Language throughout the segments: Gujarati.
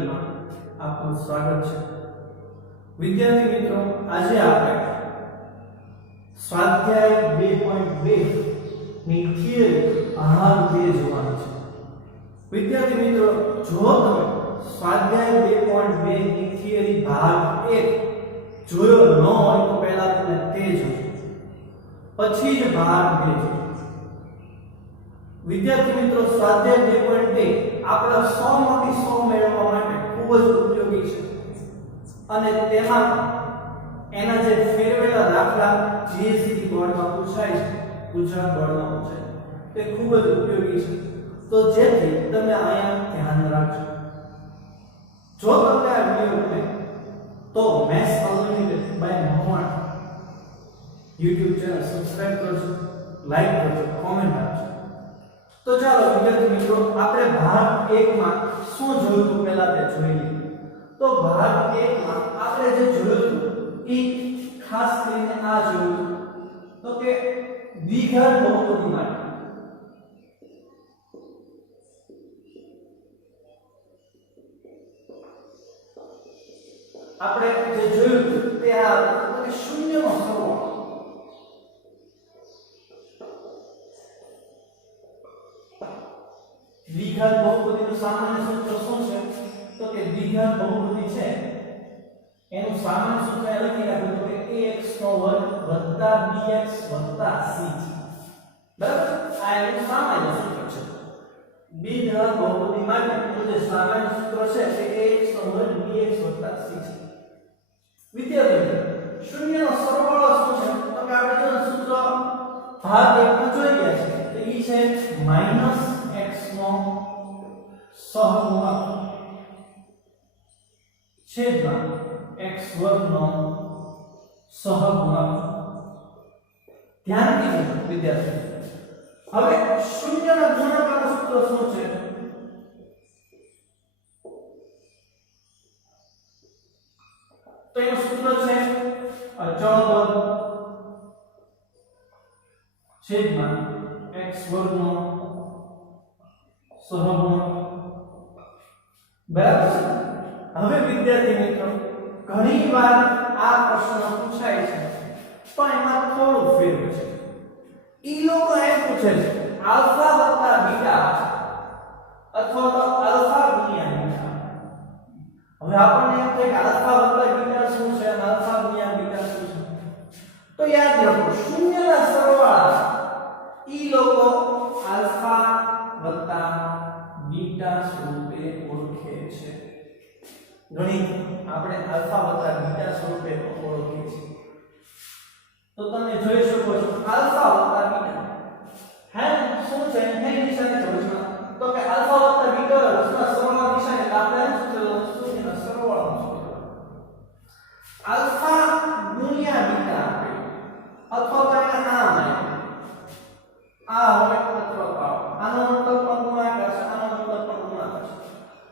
ટ્યુટોરિયલમાં આપનું સ્વાગત છે। વિદ્યાર્થી મિત્રો, આજે આપણે સ્વાધ્યાય 2.2 ની થિયરી ભાગ 2 જોવાનું છે। વિદ્યાર્થી મિત્રો, જો તમે સ્વાધ્યાય 2.2 ની થિયરી ભાગ 1 જોયો ન હોય તો પહેલા તમે તે જોજો, પછી જ ભાગ 2 જોજો। વિદ્યાર્થી મિત્રો, સ્વાધ્યાય 2.2 આપણા 100 માંથી 100 મેળવવા માટે ખૂબ જ ઉપયોગી છે અને તેમાં એના જે ફેરવેલા દાખલા જીએસટી બોર્ડમાં પૂછાય છે, ગુજરાત બોર્ડમાં પૂછાય તે ખૂબ જ ઉપયોગી છે। તો જેથી તમે અહીંયા ધ્યાન રાખજો। જો તમને આ વિડિયો ગમે તો maths unlimited by Mahuvana YouTube channel subscribe કરજો, લાઈક કરજો, કોમેન્ટ આપજો। તો ચાલો વિદ્યાર્થી મિત્રો, આપણે ભાગ 1 માં શું જોયું હતું પહેલા તે જોઈ લઈએ। તો ભાગ 1 માં આપણે જે જોયું હતું એ ખાસ કરીને આ જોયું હતું, તો કે દ્વિઘાત બહુપદી માટે આપણે જે જોયું હતું તે આ કે શૂન્યનો સરવાળો। દ્વિઘાત બહુપદીનું સામાન્ય સૂત્ર શું છે? તો કે દ્વિઘાત બહુપદી છે એનું સામાન્ય સૂત્ર લખી રાખો તો કે ax2 bx c છે, બરાબર? આ એનું સામાન્ય સૂત્ર છે। દ્વિઘાત બહુપદી માટેનું જે સામાન્ય સૂત્ર છે તે ax2 bx c છે। વિદ્યાર્થી, શૂન્યનો સરવાળો શું છે? તો કે આપણે જો સૂત્ર ભાગ 1 માં જોઈ ગયા છે તો એ છે x નો સહગુણક છેદમાં x વર્ગ નો સહગુણક। ધ્યાનથી જોજો વિદ્યાર્થી। હવે શૂન્યના ગુણાકારનું સૂત્ર શું છે? તો એનું સૂત્ર છે અચળ પદ છેદમાં x વર્ગ નો સહગુણક, બરાબર છે? હવે વિદ્યાર્થી મિત્રો, ઘણીવાર આ પ્રશ્ન પૂછાય છે પણ એમાં થોડું ફેર છે। ઈ લોકો એમ પૂછે છે આલ્ફા વત્તા બીટા અથવા તો આલ્ફા ગુણ્યા બીટા। હવે આપણને એમ થાય કે આલ્ફા વત્તા બીટા શું છે અને આલ્ફા ગુણ્યા બીટા શું છે? તો યાદ રાખો, શૂન્યના સરવાળા ઈ લોકો આલ્ફા વત્તા બીટા સ્વરૂપે ઓળખે છે। ગણિત આપણે આલ્ફા વત્તા બીટા સ્વરૂપે ઓળખીએ છીએ। તો તમે જોઈ શકો છો આલ્ફા વત્તા બીટા હે શું છે? હે નિશાની સમજમાં તો કે આલ્ફા વત્તા બીટા રચના સરવાળા નિશાની આપણે શૂન્યના સરવાળાનો સૂત્ર આલ્ફા ગુણ્યા બીટા અથવા તો એને નામ આ હોય અથવા આનો મતલબ પણ ગુણાકાર છે, આનો મતલબ પણ ગુણાકાર છે।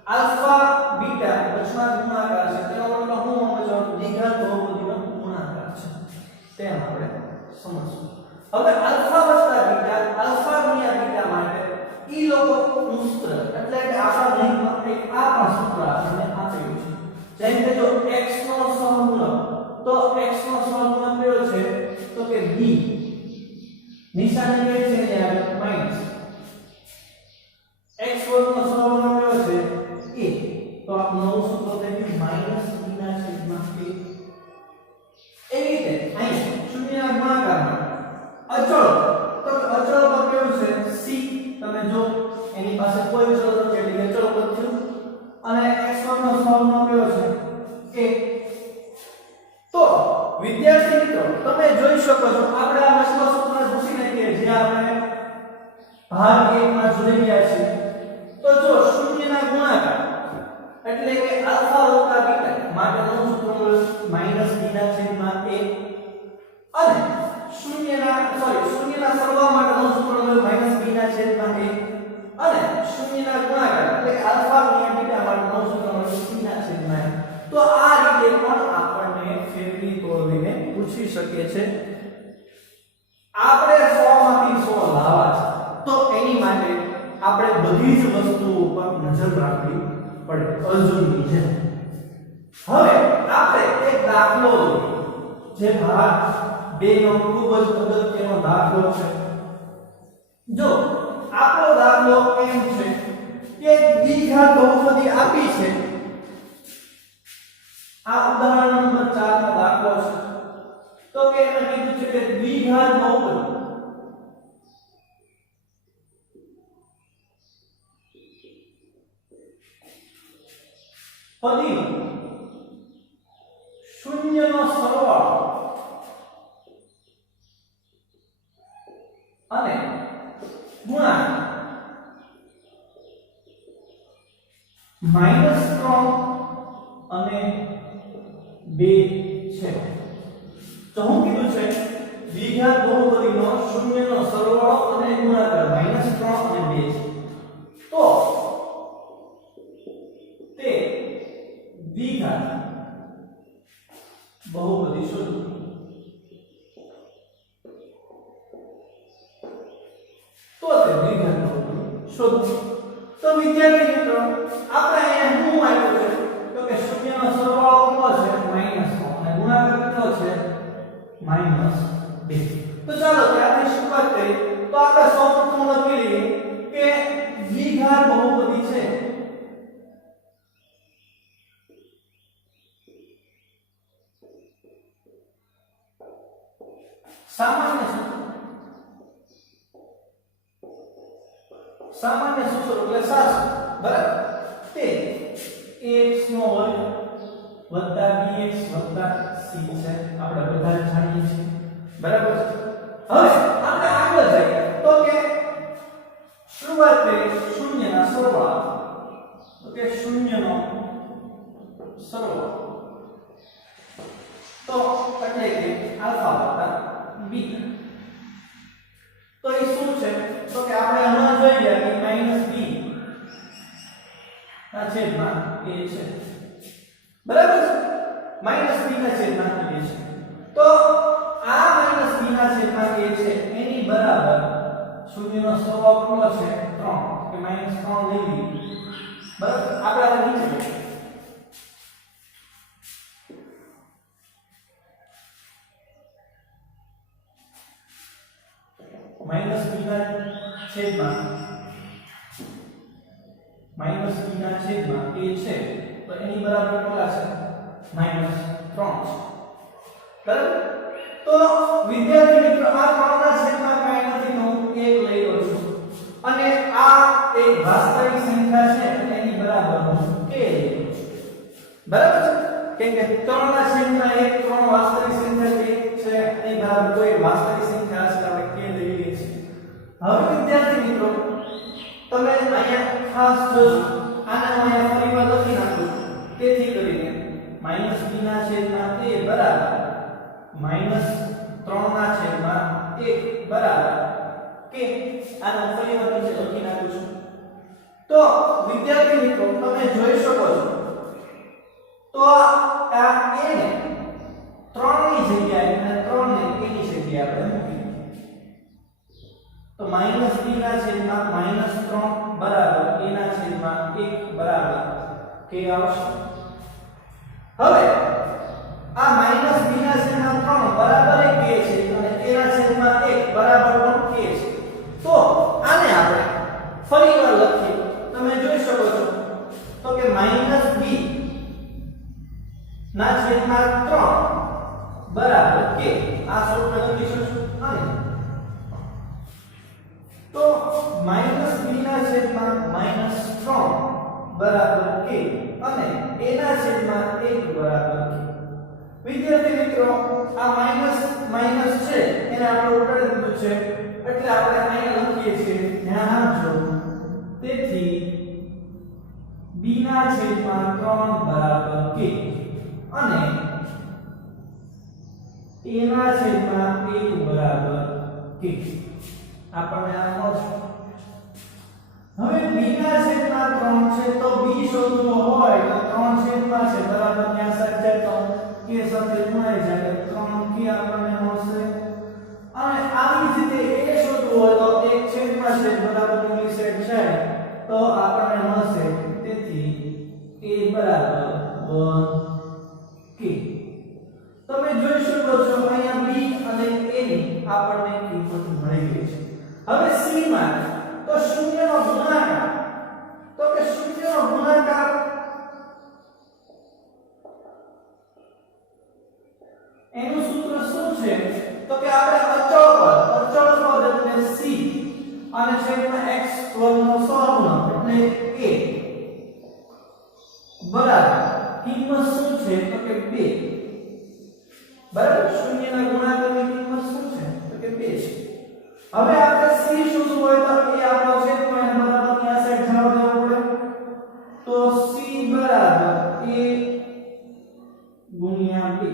આલ્ફા બીટા રચના ગુણાકાર છે, તેનો મતલબ હું સમજવાનું દ્વિઘાત બહુપદીનો ગુણાકાર છે, તેમ આપણે સમજશું। હવે આલ્ફા વત્તા બીટા આલ્ફા ગુણ્યા બીટા માટે ઈ લોકો સૂત્ર એટલે કે આપણા ગણિતમાં એક આ પણ સૂત્ર આપણને આપેલું છે। જેમ કે જો x નો સહગુણક, તો x નો સહગુણક કયો છે? તો કે b, નિશાની કઈ છે? ત્યાં માઈનસ। x વર્ગ નો સહગુણક કયો છે? a, તો આ નવું સૂત્ર થઈ ગયું માઈનસ b ના છેદમાં a। એવી રીતે અહીં શૂન્યના ગુણાકારમાં અચળ, તો અચળ પદ કેવું છે? c, તમે જો એની પાસે કોઈ ચલ નથી એટલે અચળ પદ છે અને x વર્ગ નો સહગુણક કયો છે? a। તો વિદ્યાર્થી મિત્રો, તમે જોઈ શકો છો આપણે આ વસ્તુ સૂત્ર પૂછી નાખીએ જે આપણે ભાગ 1 માં જોઈ ગયા છે। તો જો શૂન્યના ગુણાકાર એટલે કે આલ્ફા વત્તા બીટા માટેનું સૂત્ર માઈનસ b ના છેદમાં a અને શૂન્યના સરવાળા માટેનું સૂત્ર માઈનસ b ના છેદમાં a અને શૂન્યના ગુણાકાર એટલે કે આલ્ફા ગુણ્યા બીટા માટેનું સૂત્ર c ના છેદમાં a। તો આ રીતે પણ આપણને ફેરવી તોડીને પૂછી શકે છે। આપણે 100 માંથી 100 લાવવા છે તો એની માટે આપણે બધી જ વસ્તુઓ ઉપર નજર રાખવી પડે અર્જુનની જેમ. હવે આપણે એક દાખલો જે ભાગ 2 નો ખૂબ જ અગત્યનો દાખલો છે. જો આપણો દાખલો એમ છે કે દ્વિઘાત બહુપદી આપી છે. આ ઉદાહરણ નંબર 4 નો દાખલો છે. તો કે એમાં કીધું છે કે દ્વિઘાત બહુપદી પદીનો શૂન્યનો સરવાળો અને ગુણાકાર -3 અને 2 છે. તો હું કીધું છે દ્વિઘાત બહુપદીનો શૂન્યનો સરવાળો અને ગુણાકાર -3 અને 2 છે. તો તે દ્વિઘાત બહુપદી શોધો. તો તે દ્વિઘાત બહુપદી શોધો. તો વિદ્યાર્થી મિત્રો આપણે અહીંયા શું આપ્યું છે તો કે શૂન્યનો સરવાળો કેટલો છે -3 અને ગુણાકાર કેટલો છે -2. તો ચાલો ત્યારથી શરૂઆત કરીએ. તો આપણે સૌપ્રથમ લખી લઈએ કે દ્વિઘાત બહુપદી છે સામાન્ય સૂત્ર એટલે સાસુ બરાબર તે x નો વર્ગ વત્તા bx વત્તા c છે. આપણે બધા જાણીએ છીએ બરાબર. હવે આપણે આગળ જઈએ તો કે શરૂઆત કરીએ શૂન્યના સરવાળા. તો કે શૂન્યનો સરવાળો તો એટલે કે આલ્ફા વત્તા બીટા. તો એ શું છે તો કે આપણે હમણાં જોઈ ગયા કે -b ના છેદમાં a છે બરાબર છે. -b ના છેદમાં a છે. તો આ -b ના છેદમાં a છે એની બરાબર શૂન્યનો સરવાળો કેટલો છે 3 કે -3 લઈ લઈએ બરાબર. આપણે આ નીચે -b ના છેદમાં -b ના છેદમાં a છે તો એની બરાબર કેટલા છે -3 છે બરાબર. તો વિદ્યાર્થી મિત્રો આ 3 ના છેદમાં કાંઈ નથી તો હું 1 લઈ લઉં છું અને આ એક વાસ્તવિક સંખ્યા છે એની બરાબર હું k લઈ લઉં છું બરાબર છે. કેમ કે 3 ના છેદમાં 1 3 વાસ્તવિક સંખ્યા છે એની બરાબર કોઈ વાસ્તવિક સંખ્યા હશે આપણે k લઈ લઈએ છીએ. હવે વિદ્યાર્થી મિત્રો તમે અહીંયા ખાસ જોજો આને અહીંયા ફરીવાર લખી નાખું. તેથી કરીને -b ના છેદમાં a બરાબર -3 ના છેદમાં 1 બરાબર k. આને ફરીવાર નીચે લખી નાખું છું. તો વિદ્યાર્થી મિત્રો તમે જોઈ શકો છો તો આ a ને 3 ની જગ્યાએ અને 3 ને a ની જગ્યાએ આપણે મૂકી. તો -b ના છેદમાં -3 બરાબર a ના છેદમાં 1 બરાબર k આવશે. હવે આ -b ના છેદમાં 3 બરાબર k છે અને a ના છેદમાં 1 બરાબર પણ k છે. તો આને આપણે ફરીવાર લખીએ. તમે જોઈ શકો છો તો કે -b ના છેદમાં 3 બરાબર k. આ સૂત્ર લખીશું અને તો -b ના છેદમાં -3 બરાબર k અને a ના છેદમાં 1 બરાબર k. વિદ્યાર્થી મિત્રો આ માઈનસ છે એને આપણે ઉડાડી દીધું છે એટલે આપણે અહીંયા લખીએ છીએ ધ્યાન આપજો. તેથી b ના છેદમાં 3 બરાબર k અને a ના છેદમાં 1 બરાબર k. આપણને આ મળશે. હવે b ના છેદમાં 3 છે તો b શોધવો હોય તો 3 છેદમાં છે બરાબર ત્યાં સાથે તો k સાથે ગુણાઈ જાય તો 3k આપણને મળશે. અને આવી જ રીતે a શોધવું હોય તો 1 છેદમાં છે બરાબર ઇંગ્લિશ સાઈડ જાય તો આપણને મળશે. તેથી k a બરાબર 1k. તમે જોઈ શકો છો અહીંયા b અને a ની આપણને કિંમત મળી ગઈ છે. હવે c માં તો શૂન્યનો ગુણાકાર, તો કે શૂન્યનો ગુણાકાર એનું સૂત્ર શું છે? તો કે આપણે અચળ પદ એટલે c અને છેદમાં x વર્ગનો સહગુણક એટલે a બરાબર કિંમત શું છે? તો કે 2. બરાબર, શૂન્યના ગુણાકારની કિંમત શું છે? તો કે 2 છે. હવે આપણે c શોધવું હોય તો a આપણો છેદમાં એને બરાબર ત્યાં સાઈડ જવા દેવો પડે. તો c બરાબર a ગુણ્યા 2,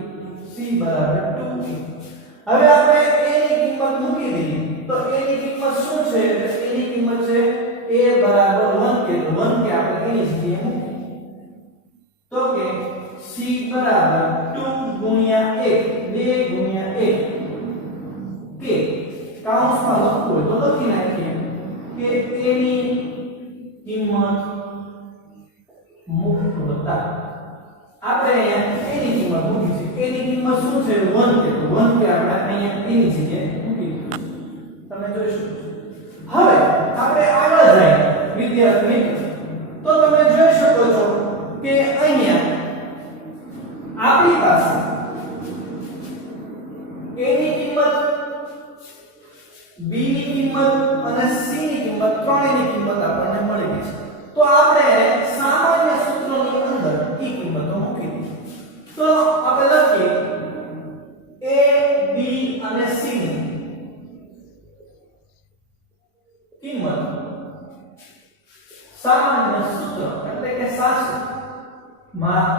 c બરાબર 2a. હવે આપણે a ની કિંમત મૂકી દઈએ તો a ની કિંમત શું છે? તો a ની કિંમત છે a બરાબર 1k. તો 1k આપણે a ની જગ્યાએ મૂકીએ તો કે c બરાબર 2 ગુણ્યા 1, 2 ગુણ્યા 1 k. કૌંસમાં લખવું હોય તો લખી નાખીએ કે a ની કિંમત મુક્ત વત્તા આપણે અહીંયા a ની કિંમત મૂકી છે. a ની કિંમત શું છે? 1k. તો 1k આપણે અહીંયા a ની જગ્યાએ મૂકી દીધું. તમે જોઈ શકો છો. હવે આપણે આગળ જઈએ વિદ્યાર્થી મિત્રો, તો તમે જોઈ શકો છો કે અહીંયા આપણી પાસે a ની કિંમત, b ની કિંમત અને c ની કિંમત ત્રણેયની કિંમત આપણને મળી ગઈ છે. તો આપણે સામાન્ય સૂત્રની અંદર ઈ કિંમતો મૂકી દીધી. તો આપણે લખીએ a, b અને c ની કિંમત સામાન્ય સૂત્ર એટલે કે સાસુ માં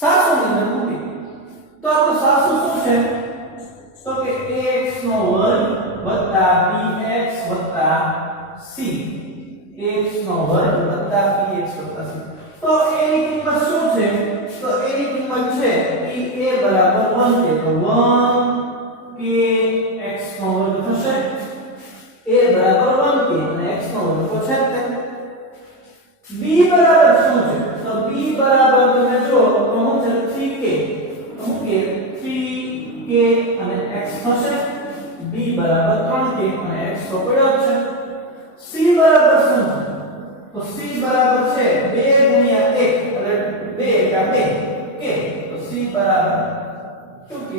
સાસુની અંદર મૂકી. તો આપણું સાસુ શું છે? તો કે ax નો વર્ગ વત્તા bx વત્તા c, ax નો વર્ગ વત્તા bx વત્તા c. તો a ની કિંમત શું છે? તો a ની કિંમત છે એ a બરાબર 1k. તો 1k x નો વર્ગ થશે. a બરાબર 1k અને x નો વર્ગ તો છે તે. b બરાબર શું છે? તો b બરાબર તમે જો તો હું છે 3k. તો હું કે 3k અને x થશે. b બરાબર 3k અને x તો પડ્યો છે. c બરાબર શું છે? તો c બરાબર છે 2 ગુણ્યા 1 એટલે 2 કા 2 k. તો c બરાબર 2k.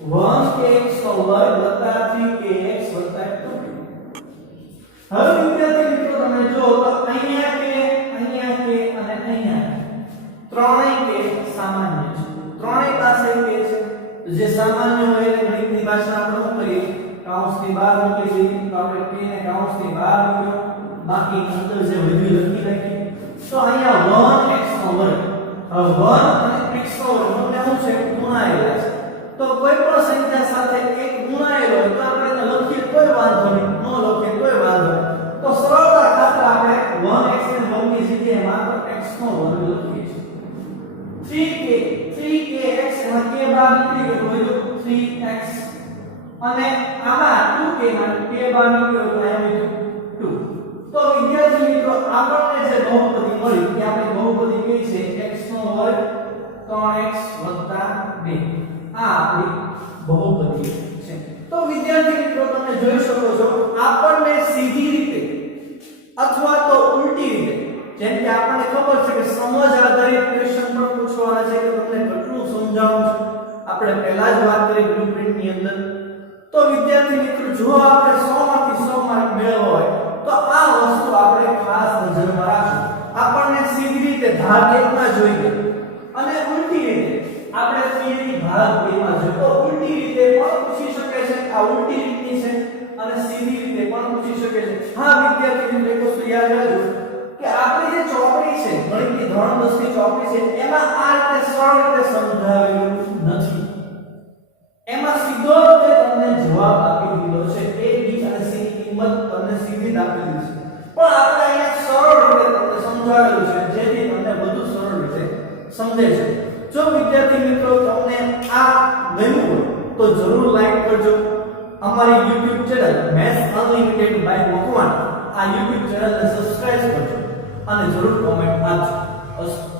1kx નો વર્ગ વત્તા 3kx વત્તા 2k. હવે વિદ્યાર્થી મિત્રો તમે જો તો અહીંયા કે અને અહીંયા ત્રણેય કે સામાન્ય છે. ત્રણેય પાસે કે છે. જે સામાન્ય હોય એટલે ગણિતની ભાષા આપણે શું કરીએ? કૌંસની બહાર મૂકી દઈએ. તો આપણે k ને કૌંસની બહાર મૂક્યો, બાકી અંદર જે વધ્યું લખી નાખીએ. તો અહીંયા 1x નો વર્ગ, હવે 1 અને x નો વર્ગ બંને શું છે? ગુણાયેલા છે. તો કોઈ પણ સંખ્યા સાથે એક ગુણાયેલો હોય તો આપણે એને લખીએ તોય વાંધો નહીં, ન લખીએ તોય વાંધો નહીં. તો સરળતા ખાતર આપણે 1x ને 1 ની જગ્યાએ માત્ર x નો વર્ગ લખીએ છીએ. 3kx એમાં k બહાર નીકળી ગયો તો 3x અને આમાં 2k માં k બહાર નીકળ્યો તો અહીંયા 2. તો વિદ્યાર્થી મિત્રો આપણને જે બહુપદી મળી કે આપણે બહુપદી કઈ છે? x નો વર્ગ 3x 2. આ આપણી બહુપદી છે. તો વિદ્યાર્થી મિત્રો તમે જોઈ શકો છો આપણને સીધી રીતે અથવા તો ઉલટી રીતે, જેમ કે આપણને ખબર છે કે સમજ આધારિત ક્વેશ્ચન પણ પૂછવાના છે કે તમને કેટલું સમજાવવું છે. આપણે પહેલા જ વાત કરી બ્લુપ્રિન્ટ ની અંદર. તો વિદ્યાર્થી મિત્રો જો આપણે 100 માંથી 100 માર્ક મેળવવા હોય તો આ વસ્તુ આપણે ખાસ નજરમાં રાખશું. આપણને સીધી રીતે ભાગ 1 માં જોઈએ અને ઉલટી રીતે આપણે થિયરી ભાગ 2 માં જોઈએ. તો ઉલટી રીતે પણ પૂછી શકે છે, આ ઉલટી રીતની છે, અને સીધી રીતે પણ પૂછી શકે છે. હા વિદ્યાર્થી મિત્રો એક વસ્તુ યાદ રાખજો કે આપણી જે ચોપડી છે, ગણિતની ધોરણ 10 ની ચોપડી છે, એમાં આ રીતે સરળ રીતે સમજાવેલું નથી. એમાં સીધો જ તમને જવાબ આપી દીધો છે. a b અને c ની કિંમત તમને સીધી જ આપેલી છે. પણ આપણે અહીંયા સરળ રીતે તમને સમજાવેલું છે જેથી તમને વધુ સરળ રીતે સમજે છે. જો વિદ્યાર્થી મિત્રો તમને આ ગમ્યું હોય તો જરૂર લાઈક કરજો. અમારી YouTube channel maths unlimited by Makwana આ YouTube ચેનલને સબસ્ક્રાઇબ કરજો અને જરૂર કોમેન્ટ આપજો. અસ્તુ.